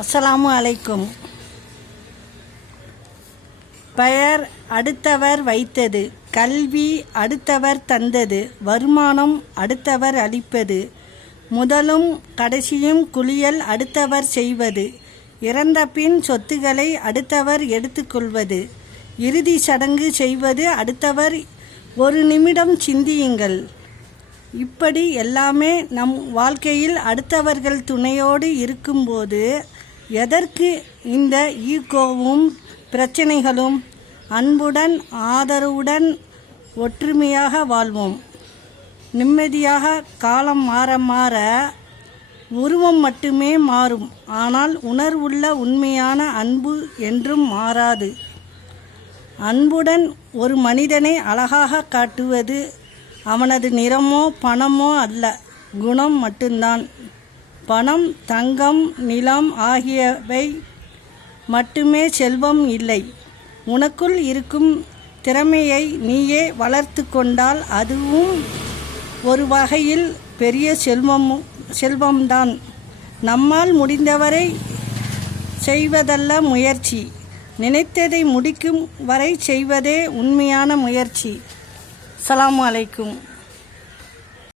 அஸ்ஸலாமு அலைக்கும். பெயர் அடுத்தவர் வைத்தது, கல்வி அடுத்தவர் தந்தது, வருமானம் அடுத்தவர் அளிப்பது, முதலும் கடைசியும் குளியல் அடுத்தவர் செய்வது, இறந்த பின் சொத்துக்களை அடுத்தவர் எடுத்துக்கொள்வது, இறுதி சடங்கு செய்வது அடுத்தவர். ஒரு நிமிடம் சிந்தியுங்கள். இப்படி எல்லாமே நம் வாழ்க்கையில் அடுத்தவர்கள் துணையோடு இருக்கும்போது எதற்கு இந்த ஈகோவும் பிரச்சனைகளும்? அன்புடன் ஆதரவுடன் ஒற்றுமையாக வாழ்வோம். நிம்மதியாக. காலம் மாற மாற உருவம் மட்டுமே மாறும், ஆனால் உணர்வுள்ள உண்மையான அன்பு என்றும் மாறாது. அன்புடன் ஒரு மனிதனை அழகாக காட்டுவது அவனது நிறமோ பணமோ அல்ல, குணம் மட்டும்தான். பணம், தங்கம், நிலம் ஆகியவை மட்டுமே செல்வம் இல்லை. உனக்குள் இருக்கும் திறமையை நீயே வளர்த்து கொண்டால் அதுவும் ஒரு வகையில் பெரிய செல்வம்தான். நம்மால் முடிந்தவரை செய்வதல்ல முயற்சி, நினைத்ததை முடிக்கும் வரை செய்வதே உண்மையான முயற்சி. அஸ்ஸலாமு அலைக்கும்.